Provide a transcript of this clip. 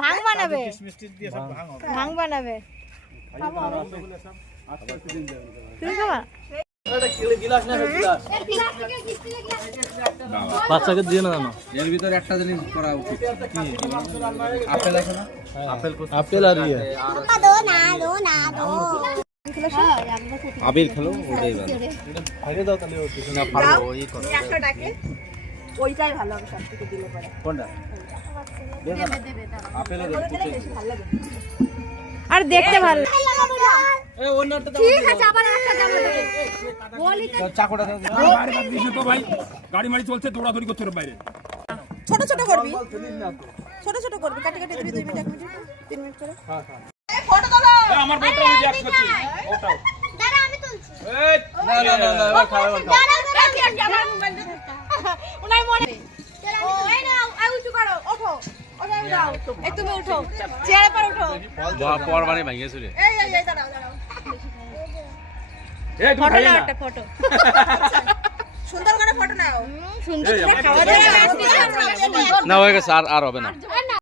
ভাং বানাবে, মিষ্টি দিয়ে সব ভাঙ হবে। ভাং বানাবে। তুমি খাবা? বাচ্চাকে দিয়ে না জানো এর ভিতরে একটা জিনিস করা উচিত আপেল আছে না আপেল আর ইয়ে আবির খেলো ওটাই ভালো আগে দাও তাহলে ওর পিছনে ভালো ওই করো ওইটাই ভালো হবে সব থেকে দিলে পরে। কোনটা আপেল আর দেখতে ভালো। এই ওনারটা দাও ঠিক আছে, আবার একটা যাবে তোকে। বলি তো চাকুটা দাও বাইরে বাদ দিস না তো ভাই, গাড়ি মারি চলছে, দৌড়াদৌড়ি করতে হবে বাইরে। ছোট ছোট করবি, ছোট ছোট করবি, কাটি কাটি দিবি 2 মিনিট 1 মিনিট 3 মিনিট করে। এই ফটো তোলো। আমার বউটা ওই যে এক করছি ওটাও দাঁড়া আমি তুলছি। এই না না না না এবার খাও এবার খাও দাঁড়া কি আছে আমার মোবাইল উনাই মনে। ও এই নাও, আই উঠু করো, ওঠো। ওঠো যাও। এই তুমি উঠো। চেয়ারে পর উঠো। পর মানে ভাঙিয়ে চলে এই দাঁড়াও দাঁড়াও। এই তুমি ফটো খাইয়ে নাও, না একটা ফটো। সুন্দর করে ফটো নাও। সুন্দর করে খাওয়া দাওয়া। না হয়ে গেছে আর হবে না